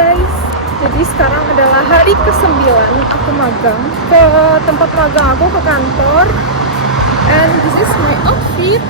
guys, jadi sekarang adalah hari ke-9 aku magang ke tempat magang aku, ke kantor. And this is my outfit.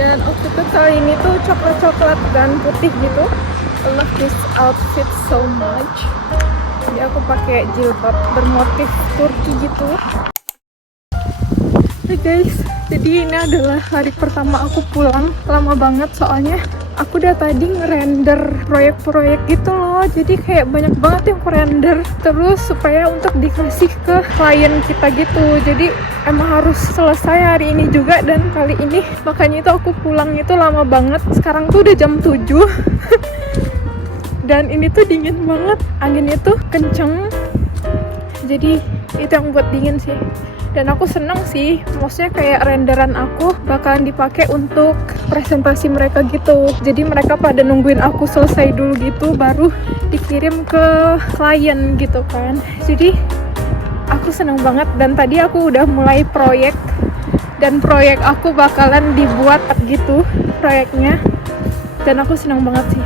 Dan outfitku kali ini tuh coklat-coklat dan putih gitu. I love this outfit so much. Jadi aku pakai jilbab bermotif Turki gitu. Hey guys, jadi ini adalah hari pertama aku pulang. Lama banget soalnya aku udah tadi ngerender proyek-proyek gitu loh. Jadi kayak banyak banget yang aku render terus supaya untuk dikasih ke klien kita gitu. Jadi emang harus selesai hari ini juga, dan kali ini makanya itu aku pulang itu lama banget. Sekarang tuh udah jam 7 dan ini tuh dingin banget, anginnya tuh kenceng. Jadi itu yang buat dingin sih. Dan aku seneng sih, maksudnya kayak renderan aku bakalan dipakai untuk presentasi mereka gitu. Jadi mereka pada nungguin aku selesai dulu gitu, baru dikirim ke klien gitu kan. Jadi aku seneng banget, dan tadi aku udah mulai proyek. Dan proyek aku bakalan dibuat gitu, proyeknya. Dan aku seneng banget sih.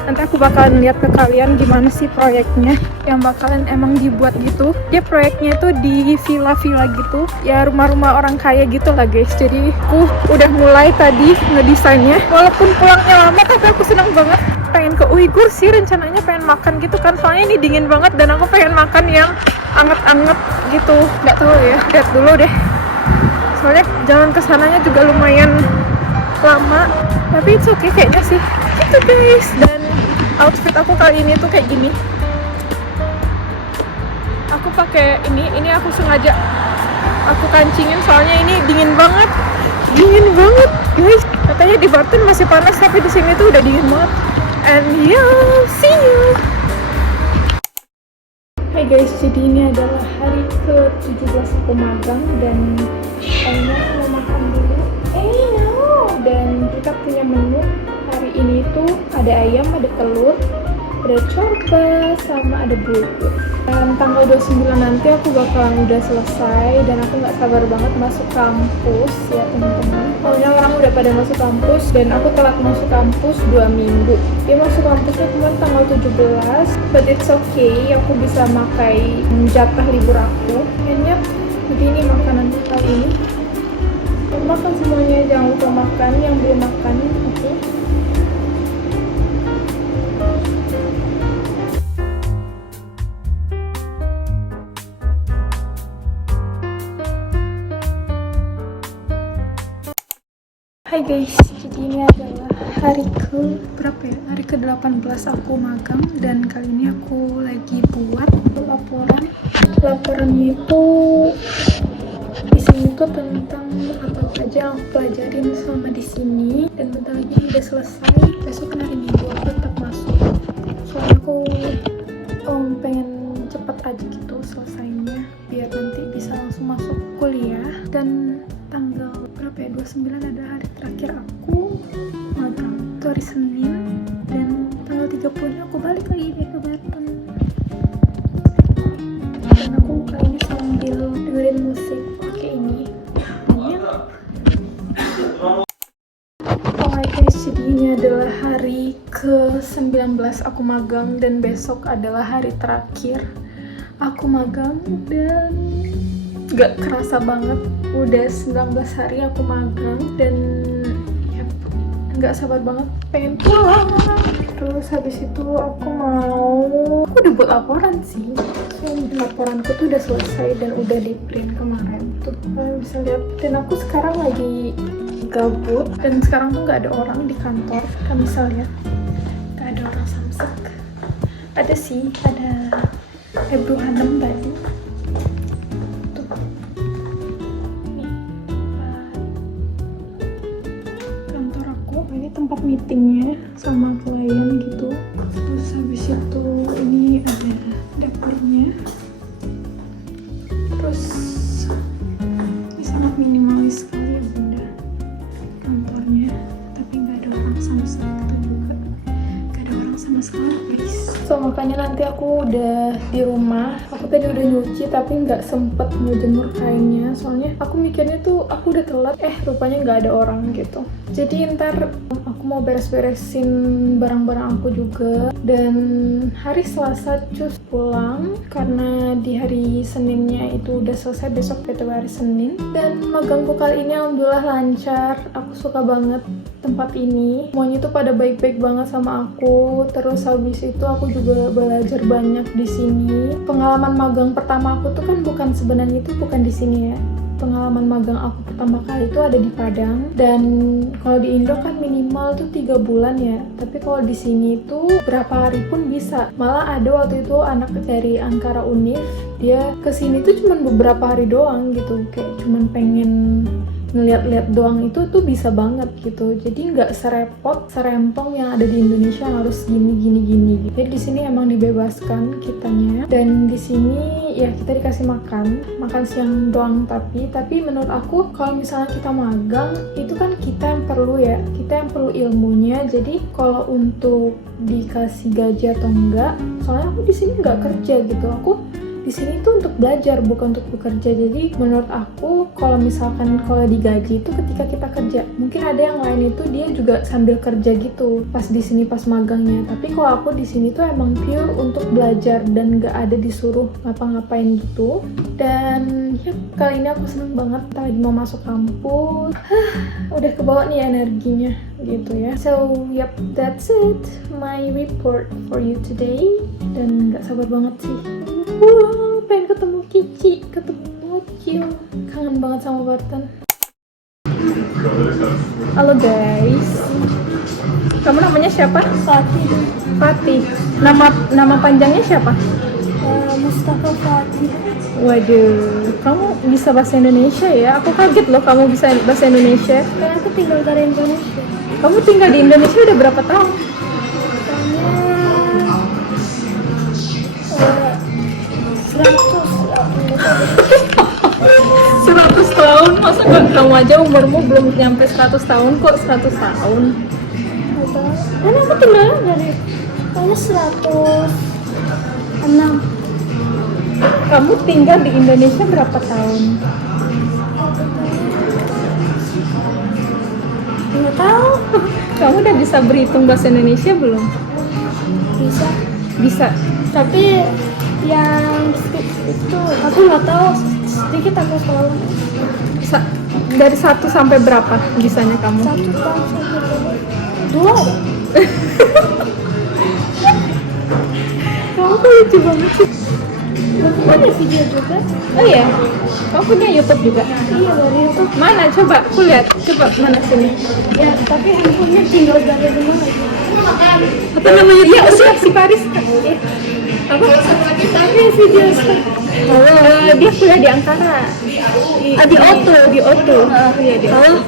Nanti aku bakalan lihat ke kalian gimana sih proyeknya yang bakalan emang dibuat gitu. Dia proyeknya itu di villa-villa gitu, ya rumah-rumah orang kaya gitu lah guys. Jadi aku udah mulai tadi ngedesainnya. Walaupun pulangnya lama, tapi aku seneng banget. Pengen ke Uighur sih rencananya, pengen makan gitu kan. Soalnya ini dingin banget dan aku pengen makan yang anget-anget gitu. Nggak tahu ya, lihat dulu deh. Soalnya jalan kesananya juga lumayan lama, tapi it's okay kayaknya sih gitu guys. Dan outfit aku kali ini tuh kayak gini. Aku pakai ini aku sengaja aku kancingin soalnya ini dingin banget guys. Katanya di Barton masih panas, tapi di sini tuh udah dingin banget. And yeah, see you. Hai guys, jadi ini adalah hari ke-17 aku magang, dan kayaknya aku mau makan dulu. Dan kita punya menu hari ini tuh ada ayam, ada telur, ada corba, sama ada bulgur. Dan tanggal 29 nanti aku bakalan udah selesai, dan aku nggak sabar banget masuk kampus ya teman-teman. Soalnya orang udah pada masuk kampus, dan aku telat masuk kampus 2 minggu. Dia masuk kampusnya kemarin tanggal 17, but it's okay, aku bisa pakai jatah libur aku. Kayaknya begini makanan kali ini. Makan semuanya, jangan lupa makan yang belum makan, oke? Hai guys, jadi ini adalah hari berapa ya? Hari ke-18 aku magang, dan kali ini aku lagi buat laporan. Laporannya itu isinya tuh tentang apa aja yang aku pelajarin selama di sini, dan bentar lagi udah selesai. Besok kan hari Minggu, aku tetap masuk. Soalnya aku pengen cepet aja gitu selesainya, biar nanti bisa langsung masuk kuliah. Dan tanggal berapa ya? 29 adalah hari terakhir aku magang, itu hari Senin. Dan tanggal 30-nya aku balik lagi ke Barton. Dan aku kali ini sambil dengerin musik pakai ini. Alright guys, jadi ini adalah hari ke-19 aku magang, dan besok adalah hari terakhir aku magang. Dan gak kerasa banget udah 19 hari aku magang, dan ya, gak sabar banget pengen pulang. Terus habis itu aku udah buat laporan sih. Laporanku tuh udah selesai dan udah di print kemarin tuh, kalian bisa lihat. Dan aku sekarang lagi gabut, dan sekarang tuh nggak ada orang di kantor, kalian bisa lihat. Nggak ada orang samsek. Ada sih, ada Ebru Hanum tadi tuh. Nih kantor aku, ini tempat meetingnya sama klien gitu. Terus habis itu ini ada dapurnya. Terus ini sangat minimalis sekali ya bunda kantornya, tapi nggak ada orang sama sekali juga, nggak ada orang sama sekali guys. So makanya nanti aku udah di rumah. Aku tadi udah nyuci tapi nggak sempet mau jemur kainnya, soalnya aku mikirnya tuh aku udah telat, rupanya nggak ada orang gitu. Jadi ntar aku mau beres-beresin barang-barang aku juga. Dan hari Selasa cus pulang karena di hari Seninnya itu udah selesai, besok PTW hari Senin. Dan magangku kali ini alhamdulillah lancar. Aku suka banget tempat ini, semuanya tuh pada baik-baik banget sama aku. Terus habis itu aku juga belajar banyak di sini. Pengalaman magang pertama aku tuh kan sebenarnya itu bukan di sini ya. Pengalaman magang aku pertama kali itu ada di Padang, dan kalau di Indo kan minimal tuh 3 bulan ya, tapi kalau di sini tuh berapa hari pun bisa. Malah ada waktu itu anak dari Ankara Unif, dia kesini tuh cuman beberapa hari doang gitu, kayak cuman pengen ngeliat-liat doang, itu tuh bisa banget gitu. Jadi nggak serempong yang ada di Indonesia harus gini gitu. Jadi di sini emang dibebaskan kitanya, dan di sini ya kita dikasih makan siang doang. Tapi menurut aku kalau misalnya kita magang itu kan kita yang perlu ilmunya. Jadi kalau untuk dikasih gaji atau enggak, soalnya aku di sini nggak kerja gitu, aku di sini tuh untuk belajar bukan untuk bekerja. Jadi menurut aku kalau digaji itu ketika kita kerja. Mungkin ada yang lain itu dia juga sambil kerja gitu pas di sini pas magangnya. Tapi kalau aku di sini tuh emang pure untuk belajar dan nggak ada disuruh ngapa-ngapain gitu. Dan ya kali ini aku seneng banget lagi mau masuk kampus. Udah kebawa nih energinya gitu ya. So yep, that's it my report for you today. Dan nggak sabar banget sih. Wow, pengen ketemu Kici, ketemu Mocil. Kangen banget sama Barton. Halo guys. Kamu namanya siapa? Fatih. Nama panjangnya siapa? Mustafa Fatih. Waduh, kamu bisa bahasa Indonesia ya? Aku kaget loh kamu bisa bahasa Indonesia. Karena aku tinggal dari Indonesia. Kamu tinggal di Indonesia udah berapa tahun? 100 tahun? Masa gak kamu aja umurmu belum nyampe 100 tahun kok 100 tahun? Karena aku tinggal dari tahun 106. Kamu tinggal di Indonesia berapa tahun? Nggak tahu. Kamu udah bisa berhitung bahasa Indonesia belum? Bisa. Tapi yang itu aku nggak tahu, sedikit aku selalu. Dari 1 sampai berapa bisanya kamu? 1 tahun sampai 2 ada. Kamu tuh lucu banget sih. Aku punya video juga. Oh iya? Kamu punya YouTube juga? Iya, dari YouTube. Mana? Coba aku lihat. Coba mana sini? Ya, tapi handphonenya tinggal dari rumah aja. Apa namanya? Iya, si Paris kan? Apa? Tapi video Dia kuliah di Ankara. Di Oto. Iya, di Oto.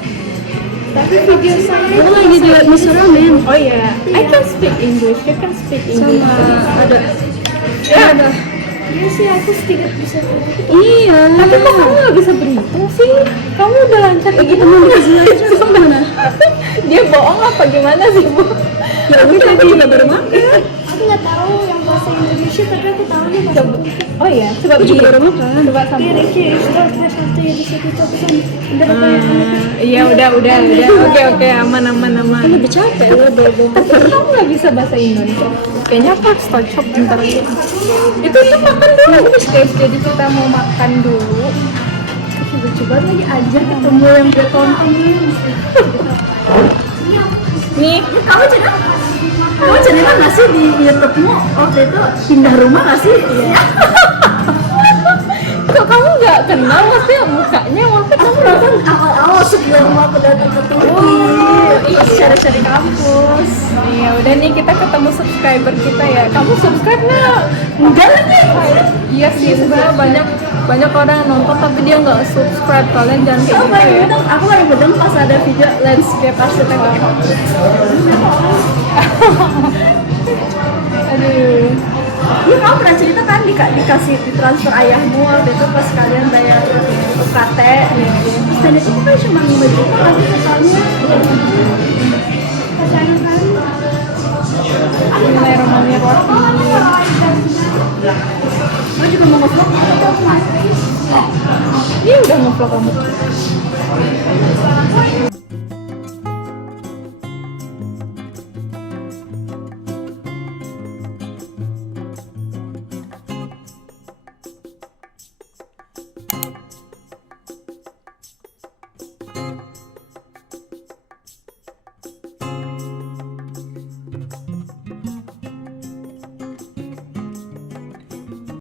tapi video saya lagi di Musuramen. Oh iya. I can speak English. You can speak English. Ada. Ya ada. Iya sih, aku sedikit bisa. Iya. Tapi kok kamu nggak bisa berhitung sih? Kamu udah lancar gitu gimana? Dia bohong apa gimana sih, Bu? Ya aku tadi juga baru makan. Aku nggak tahu yang bahasa Indonesia, tapi aku tahunya bahasa Indonesia. Oh iya, coba baru makan. Coba sama. Iya, Reki, sudah satu ya di situ tuh pesan. Iya, udah. Oke, aman. Lebih capek ya, Bebo. Tapi kamu nggak bisa bahasa Indonesia. Kayaknya pas cocok bentar lagi. Itu makan dulu guys. Jadi kita mau makan dulu. Coba lagi aja ketemu yang dia tonton nih. Kamu cerita nggak sih di YouTube-mu waktu itu pindah rumah nggak sih? Iya. Kok kamu nggak kenal maksudnya mukanya? Waktu Aku nonton awal-awal sebelum aku datang ke Turki. Pas cari-cari kampus. Iya, udah nih kita ketemu subscriber kita ya. Kamu subscribe nggak? Enggak lagi. Iya sih, sebenarnya banyak orang yang nonton tapi dia nggak subscribe. Kalian jangan kayak gitu ya. Aku paling bedeng pas ada video landscape arsitektur. Aduh. Iya, kamu pernah cerita kan dikasih transfer ayahmu waktu itu pas kalian bayar UKT. Dan itu kan cuma 5 juta tapi totalnya percaya kan? Bismillahirrahmanirrahim. Aku juga mau nge-vlog tapi aku masih. Ini udah nge-vlog kamu.